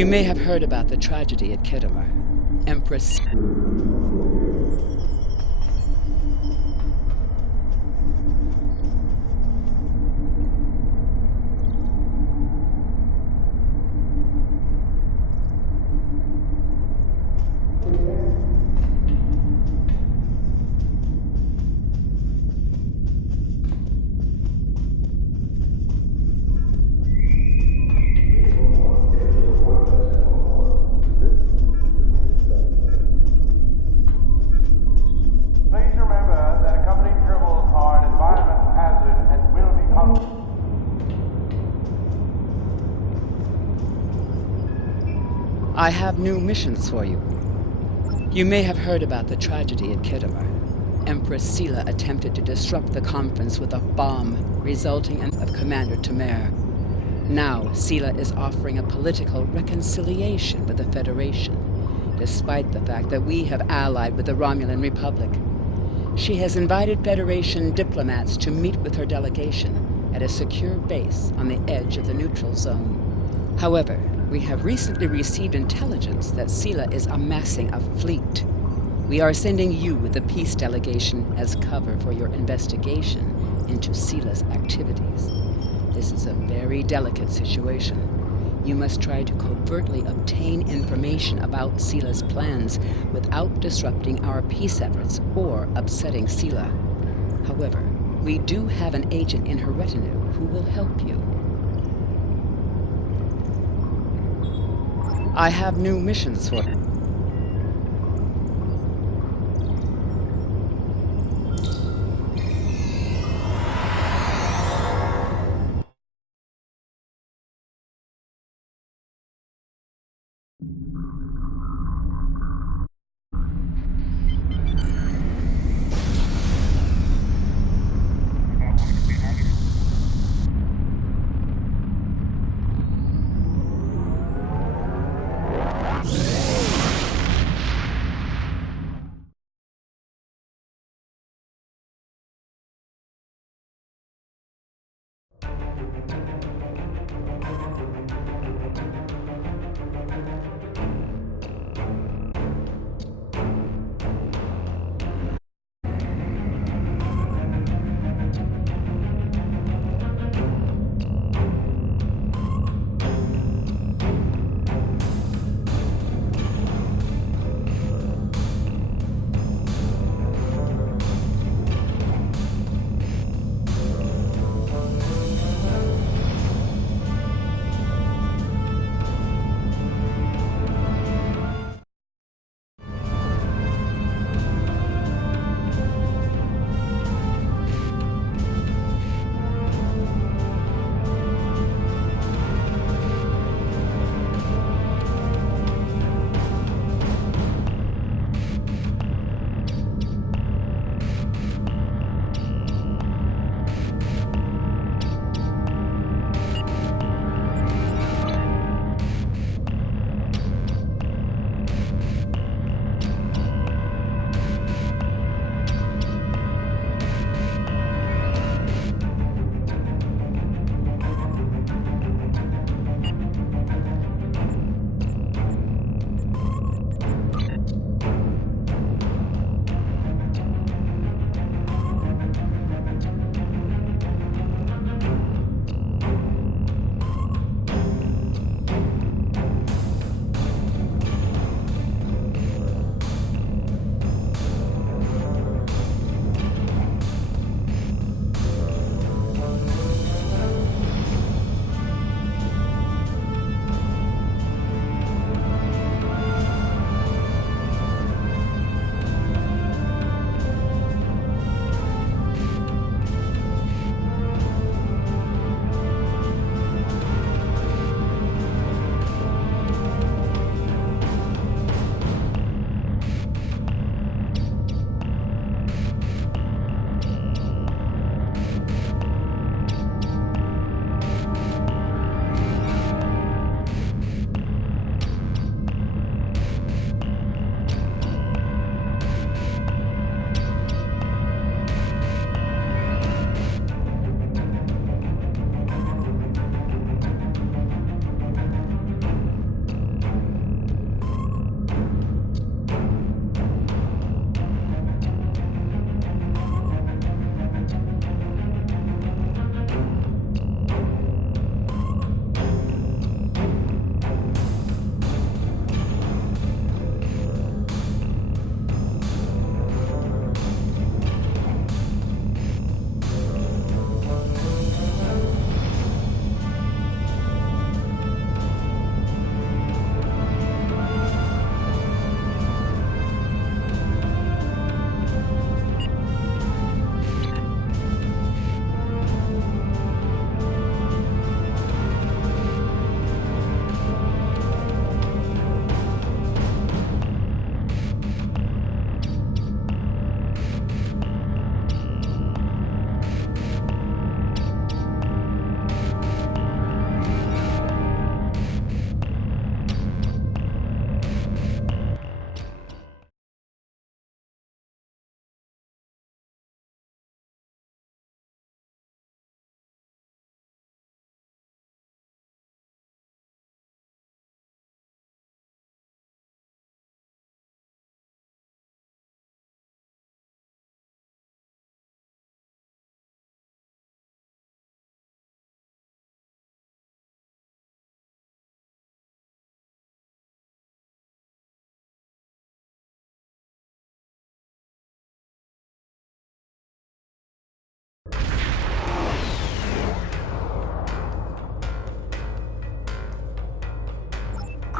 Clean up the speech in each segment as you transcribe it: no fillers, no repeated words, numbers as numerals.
You may have heard about the tragedy at Kittimer. Empress... I have new missions for you. You may have heard about the tragedy at Kittimer. Empress Sela attempted to disrupt the conference with a bomb, resulting in of Commander Tamer. Now, Sela is offering a political reconciliation with the Federation, despite the fact that we have allied with the Romulan Republic. She has invited Federation diplomats to meet with her delegation at a secure base on the edge of the neutral zone. However, we have recently received intelligence that Sela is amassing a fleet. We are sending you with the peace delegation as cover for your investigation into Sela's activities. This is a very delicate situation. You must try to covertly obtain information about Sela's plans without disrupting our peace efforts or upsetting Sela. However, we do have an agent in her retinue who will help you. I have new missions for you.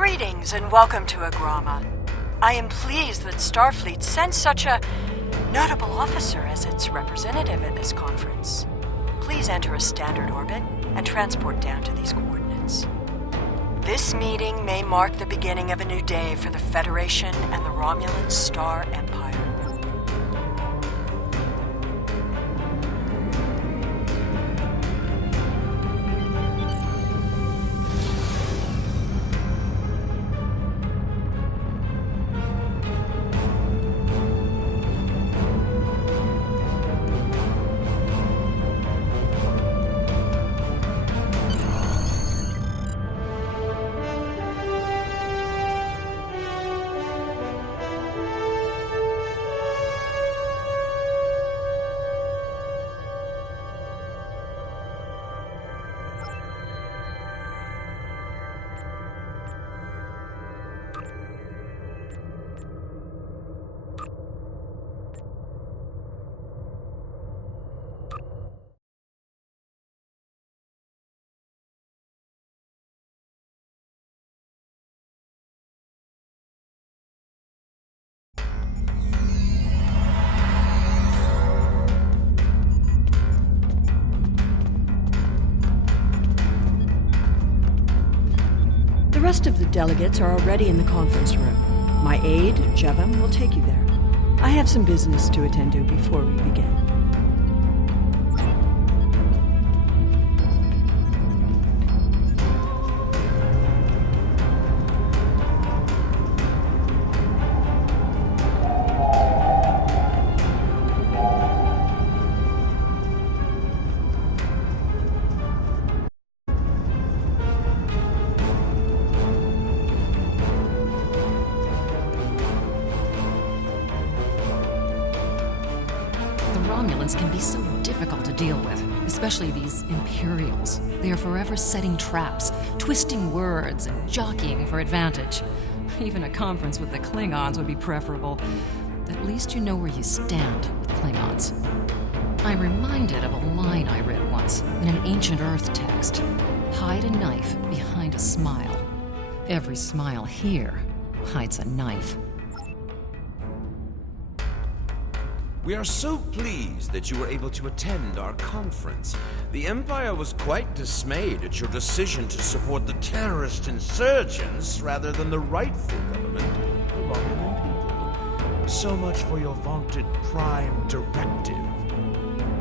Greetings and welcome to Agrama. I am pleased that Starfleet sends such a notable officer as its representative at this conference. Please enter a standard orbit and transport down to these coordinates. This meeting may mark the beginning of a new day for the Federation and the Romulan Star Empire. The rest of the delegates are already in the conference room. My aide, Jevam, will take you there. I have some business to attend to before we begin. Romulans can be so difficult to deal with, especially these Imperials. They are forever setting traps, twisting words, and jockeying for advantage. Even a conference with the Klingons would be preferable. At least you know where you stand with Klingons. I'm reminded of a line I read once in an ancient Earth text. Hide a knife behind a smile. Every smile here hides a knife. We are so pleased that you were able to attend our conference. The Empire was quite dismayed at your decision to support the terrorist insurgents rather than the rightful government, the Romulan people. So much for your vaunted Prime Directive.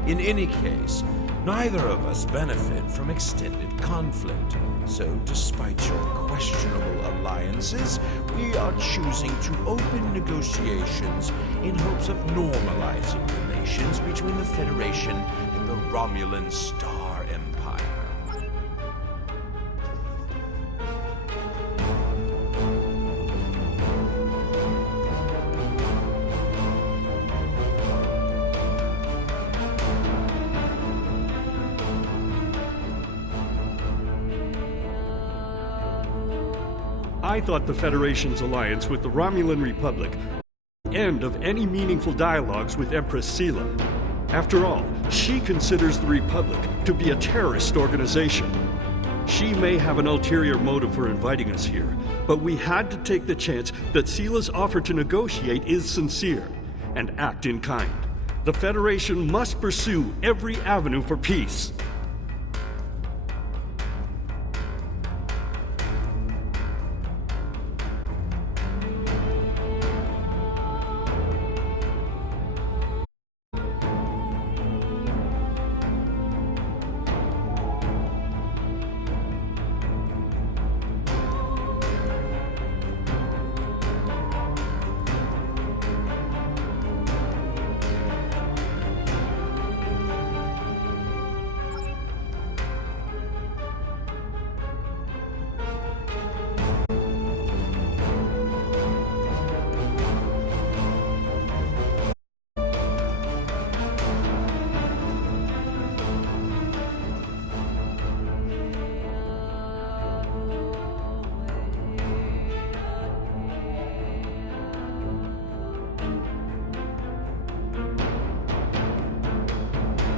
In any case, neither of us benefit from extended conflict. So, despite your questionable alliances, we are choosing to open negotiations in hopes of normalizing relations between the Federation and the Romulan Star Empire. I thought the Federation's alliance with the Romulan Republic was the end of any meaningful dialogues with Empress Sela. After all, she considers the Republic to be a terrorist organization. She may have an ulterior motive for inviting us here, but we had to take the chance that Sela's offer to negotiate is sincere and act in kind. The Federation must pursue every avenue for peace.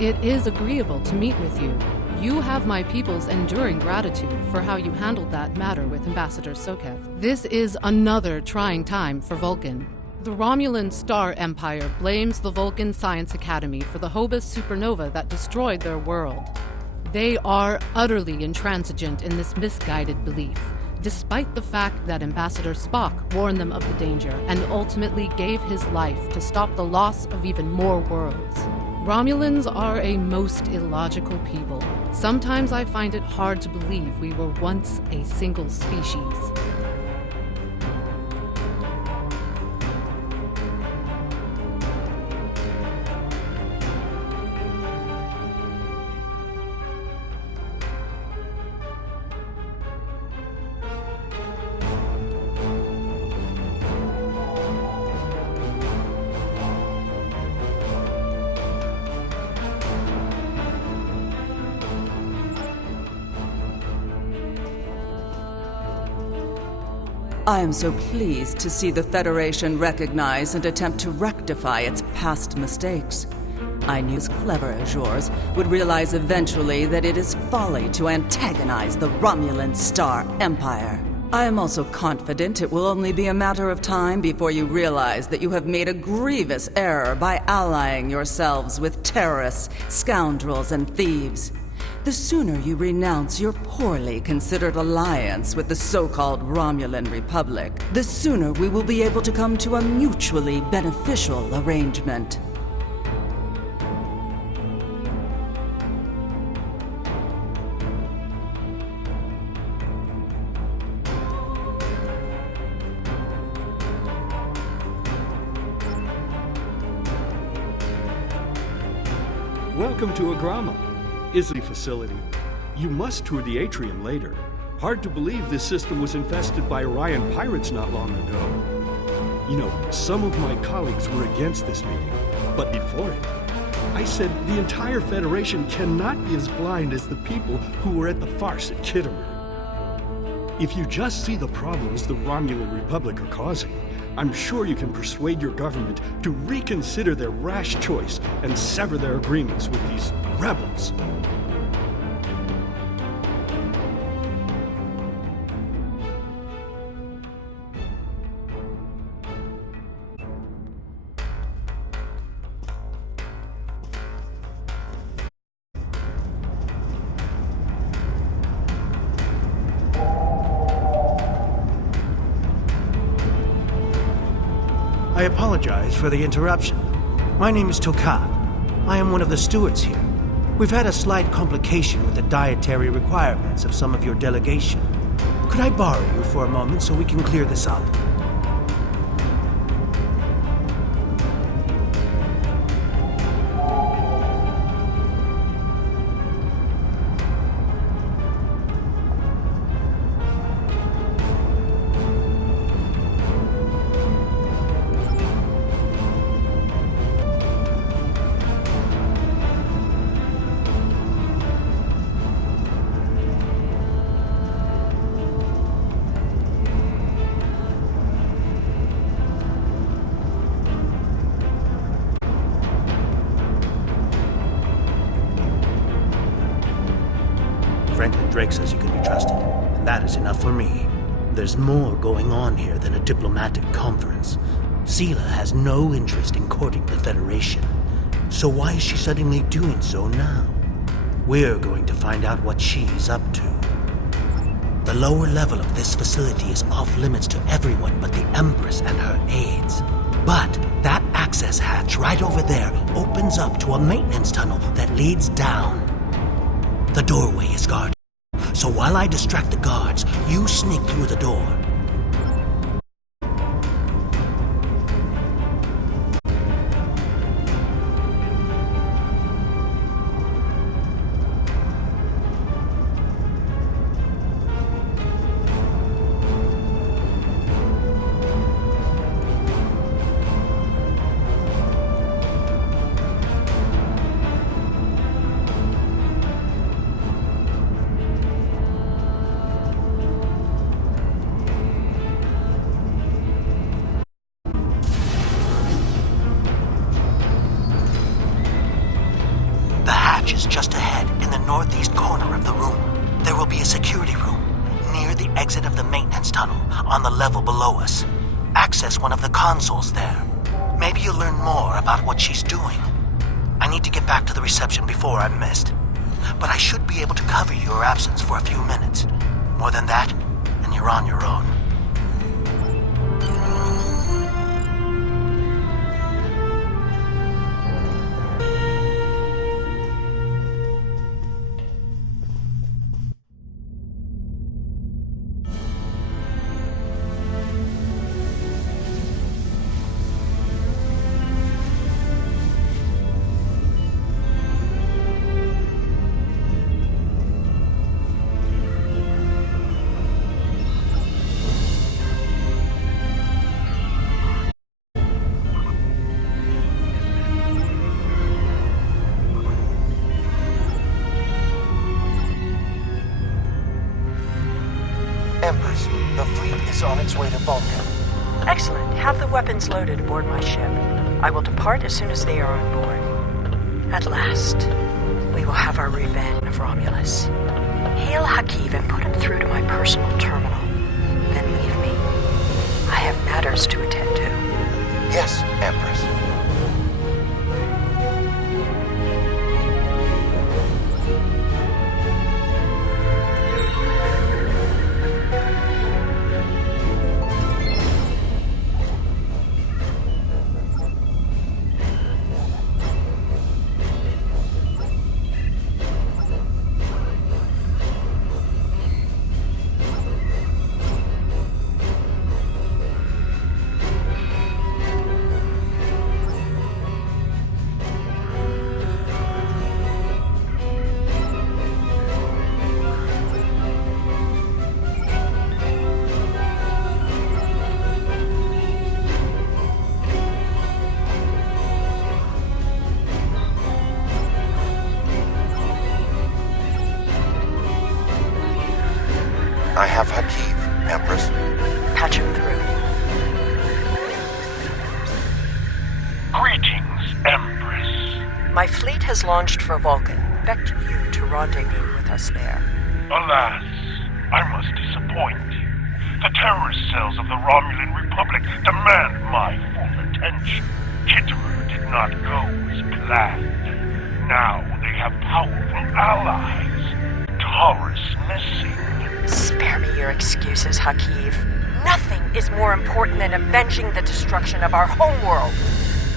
It is agreeable to meet with you. You have my people's enduring gratitude for how you handled that matter with Ambassador Sokev. This is another trying time for Vulcan. The Romulan Star Empire blames the Vulcan Science Academy for the Hobus supernova that destroyed their world. They are utterly intransigent in this misguided belief, despite the fact that Ambassador Spock warned them of the danger and ultimately gave his life to stop the loss of even more worlds. Romulans are a most illogical people. Sometimes I find it hard to believe we were once a single species. I am so pleased to see the Federation recognize and attempt to rectify its past mistakes. I knew as clever as yours would realize eventually that it is folly to antagonize the Romulan Star Empire. I am also confident it will only be a matter of time before you realize that you have made a grievous error by allying yourselves with terrorists, scoundrels, and thieves. The sooner you renounce your poorly considered alliance with the so-called Romulan Republic, the sooner we will be able to come to a mutually beneficial arrangement. Welcome to Agrama. Is the facility. You must tour the atrium later. Hard to believe this system was infested by Orion pirates not long ago. You know, some of my colleagues were against this meeting, but before it. I said the entire Federation cannot be as blind as the people who were at the farce at Kittimer. If you just see the problems the Romulan Republic are causing, I'm sure you can persuade your government to reconsider their rash choice and sever their agreements with these rebels. I apologize for the interruption. My name is Tokav. I am one of the stewards here. We've had a slight complication with the dietary requirements of some of your delegation. Could I borrow you for a moment so we can clear this up? Drake says you can be trusted, and that is enough for me. There's more going on here than a diplomatic conference. Sela has no interest in courting the Federation. So why is she suddenly doing so now? We're going to find out what she's up to. The lower level of this facility is off limits to everyone but the Empress and her aides. But that access hatch right over there opens up to a maintenance tunnel that leads down. The doorway is guarded. So while I distract the guards, you sneak through the door. Just ahead, in the northeast corner of the room. There will be a security room near the exit of the maintenance tunnel on the level below us. Access one of the consoles there. Maybe you'll learn more about what she's doing. I need to get back to the reception before I'm missed. But I should be able to cover your absence for a few minutes. More than that, and you're on your own. Empress, the fleet is on its way to Vulcan. Excellent. Have the weapons loaded aboard my ship. I will depart as soon as they are on board. At last, we will have our revenge of Romulus. Hail Hakiv and put him through to my personal terminal. Then leave me. I have matters to attend to. Yes, Empress. I have Hakiv, Empress. Patch him through. Greetings, Empress. My fleet has launched for Vulcan. Expect you to rendezvous with us there. Alas, I must disappoint you. The terrorist cells of the Romulan Republic demand my full attention. Kitterer did not go as planned. Now they have powerful allies. Taurus missing. Spare me your excuses, Hakiv. Nothing is more important than avenging the destruction of our homeworld.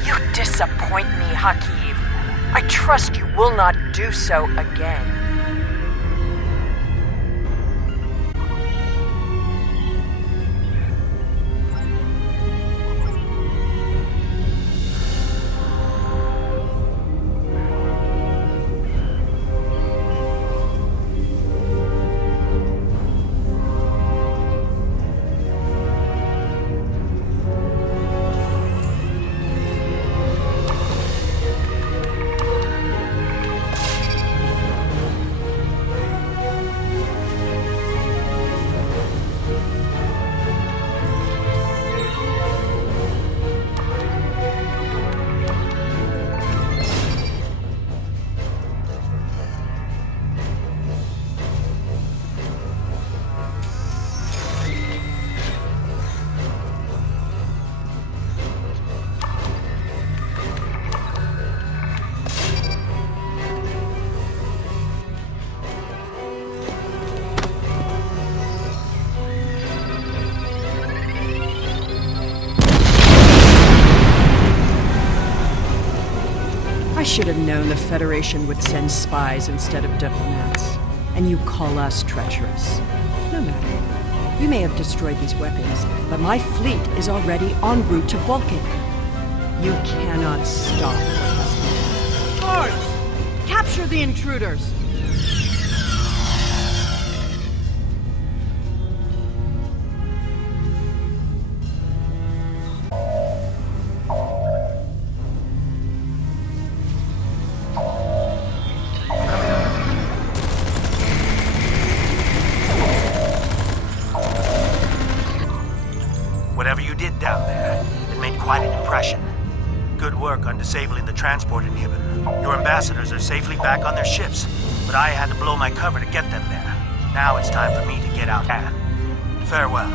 You disappoint me, Hakiv. I trust you will not do so again. I should have known the Federation would send spies instead of diplomats. And you call us treacherous. No matter. You may have destroyed these weapons, but my fleet is already en route to Vulcan. You cannot stop what has begun. Guards! Capture the intruders! Whatever you did down there, it made quite an impression. Good work on disabling the transport inhibitor. Your ambassadors are safely back on their ships, but I had to blow my cover to get them there. Now it's time for me to get out and farewell.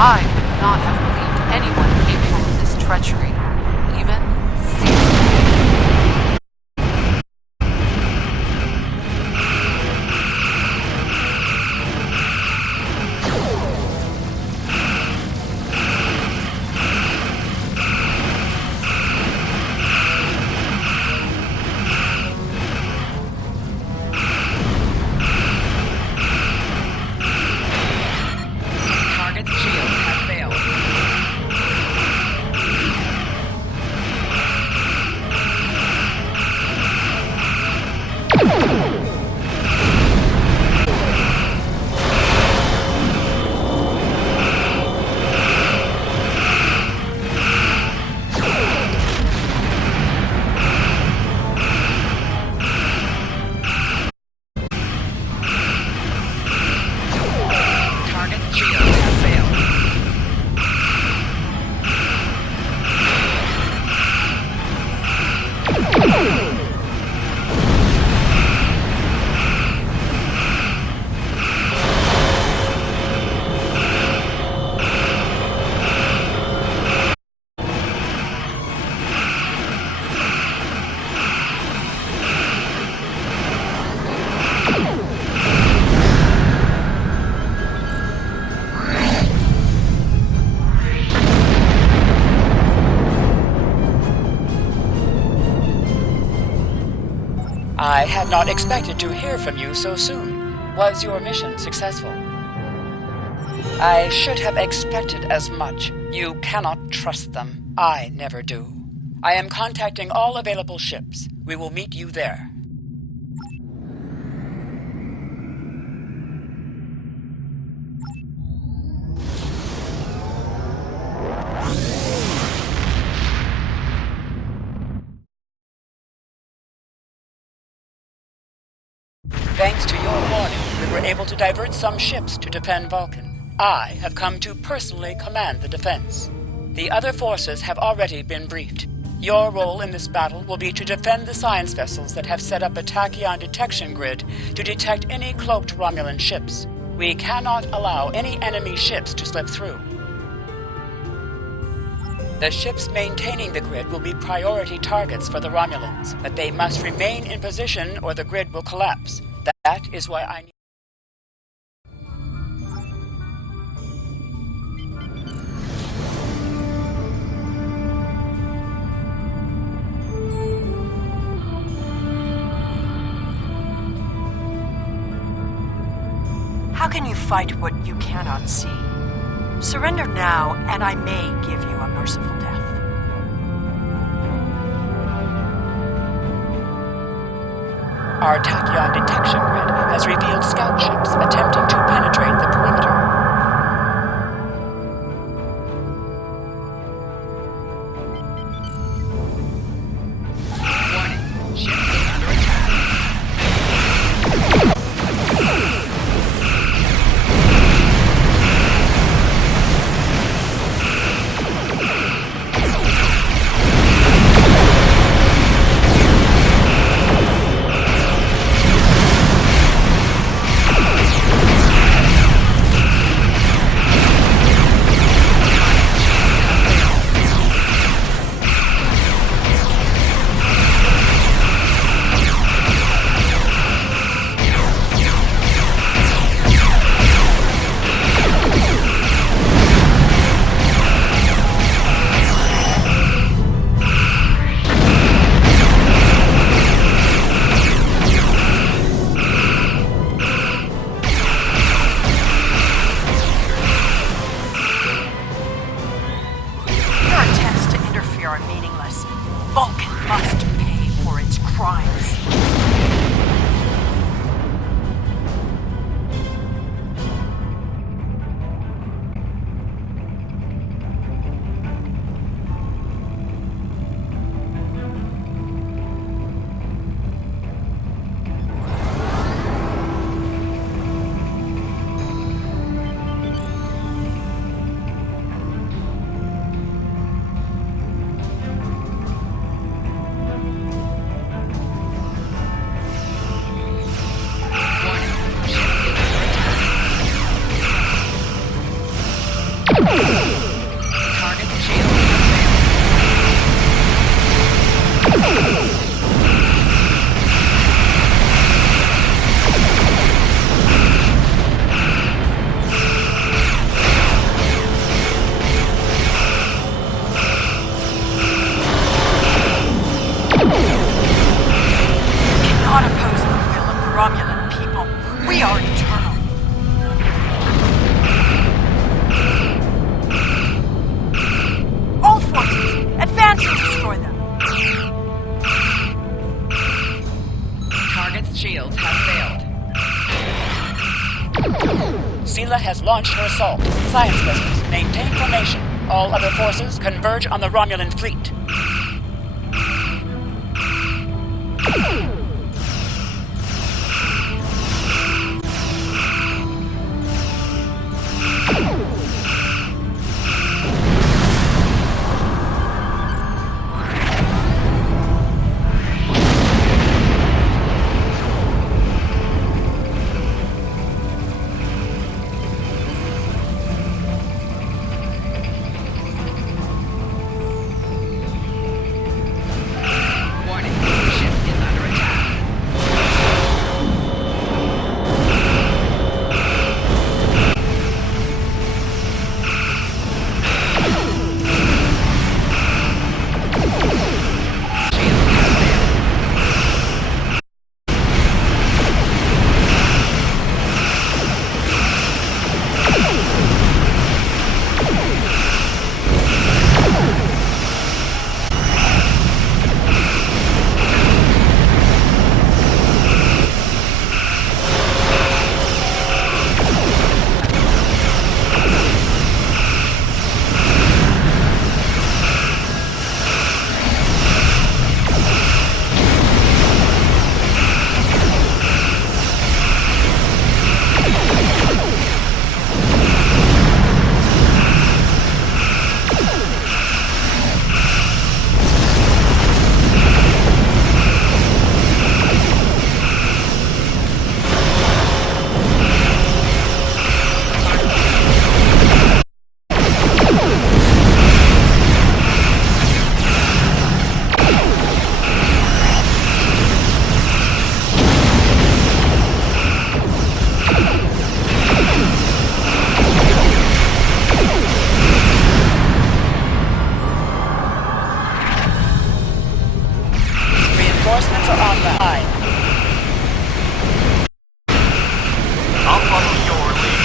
I would not have believed anyone capable of this treachery, even Sela. I had not expected to hear from you so soon. Was your mission successful? I should have expected as much. You cannot trust them. I never do. I am contacting all available ships. We will meet you there. Thanks to your warning, we were able to divert some ships to defend Vulcan. I have come to personally command the defense. The other forces have already been briefed. Your role in this battle will be to defend the science vessels that have set up a tachyon detection grid to detect any cloaked Romulan ships. We cannot allow any enemy ships to slip through. The ships maintaining the grid will be priority targets for the Romulans, but they must remain in position or the grid will collapse. That is why I need... How can you fight what you cannot see? Surrender now, and I may give you a merciful death. Our tachyon detection grid has revealed scout ships attempting to penetrate the perimeter. Warning, ship is under attack. Vulcan must pay for its crimes. Sela has launched her assault. Science vessels, maintain formation. All other forces converge on the Romulan fleet. Warning, ship is under attack. Reinforcements are on the line. I'll follow your lead.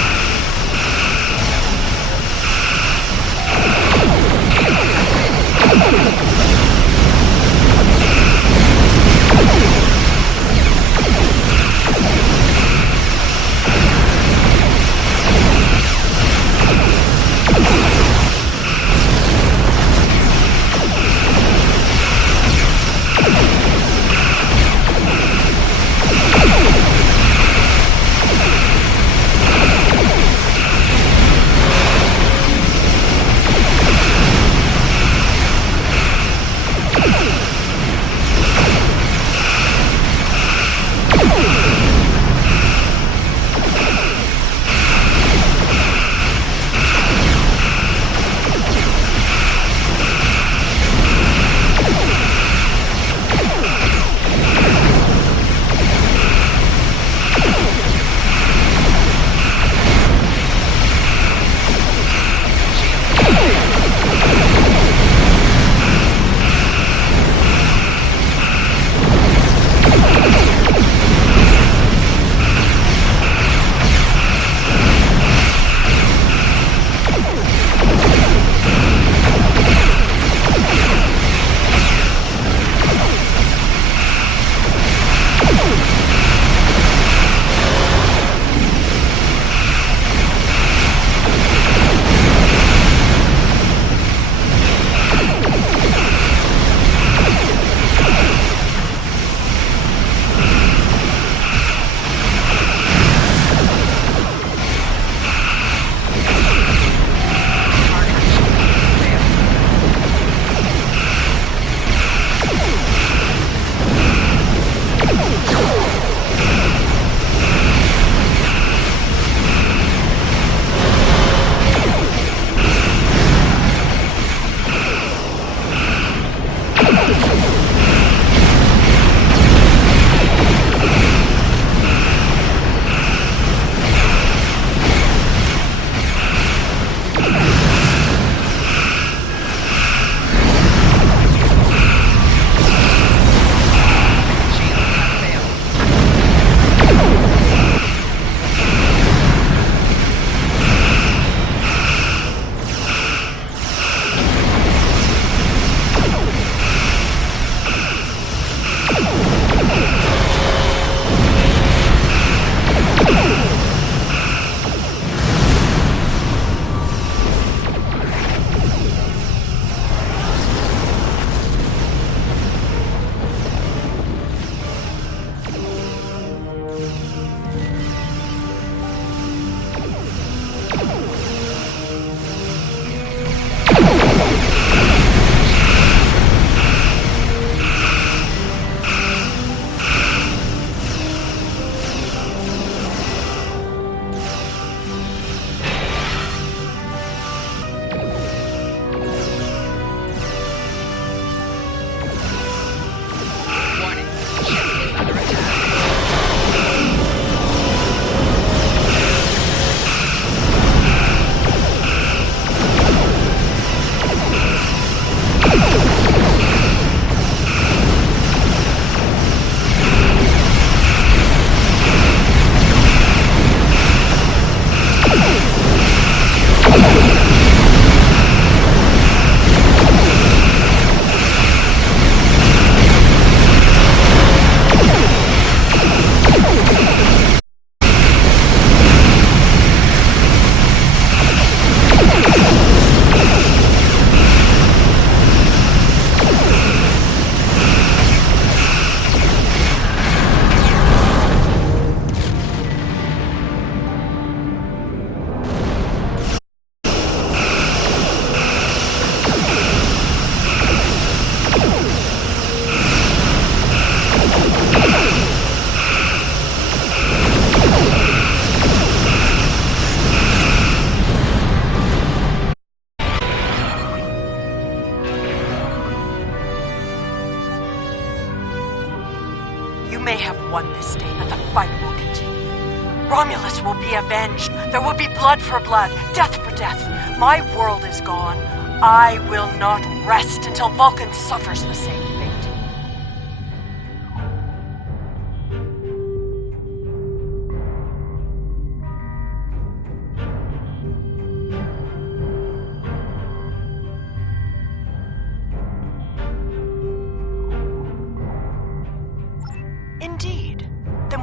may have won this day, but the fight will continue. Romulus will be avenged. There will be blood for blood, death for death. My world is gone. I will not rest until Vulcan suffers the same fate.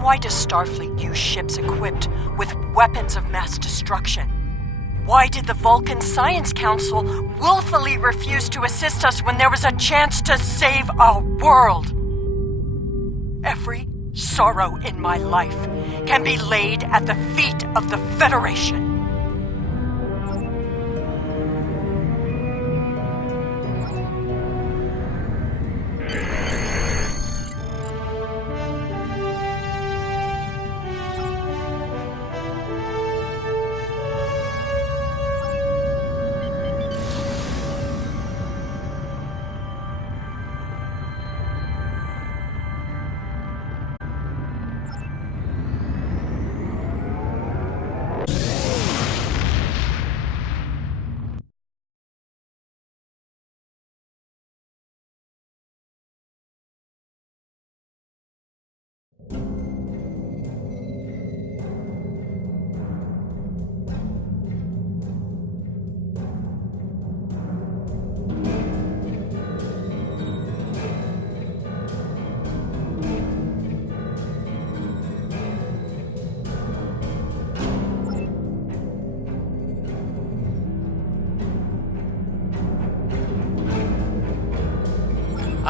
Then why does Starfleet use ships equipped with weapons of mass destruction? Why did the Vulcan Science Council willfully refuse to assist us when there was a chance to save our world? Every sorrow in my life can be laid at the feet of the Federation.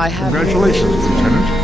I have... Congratulations, Lieutenant.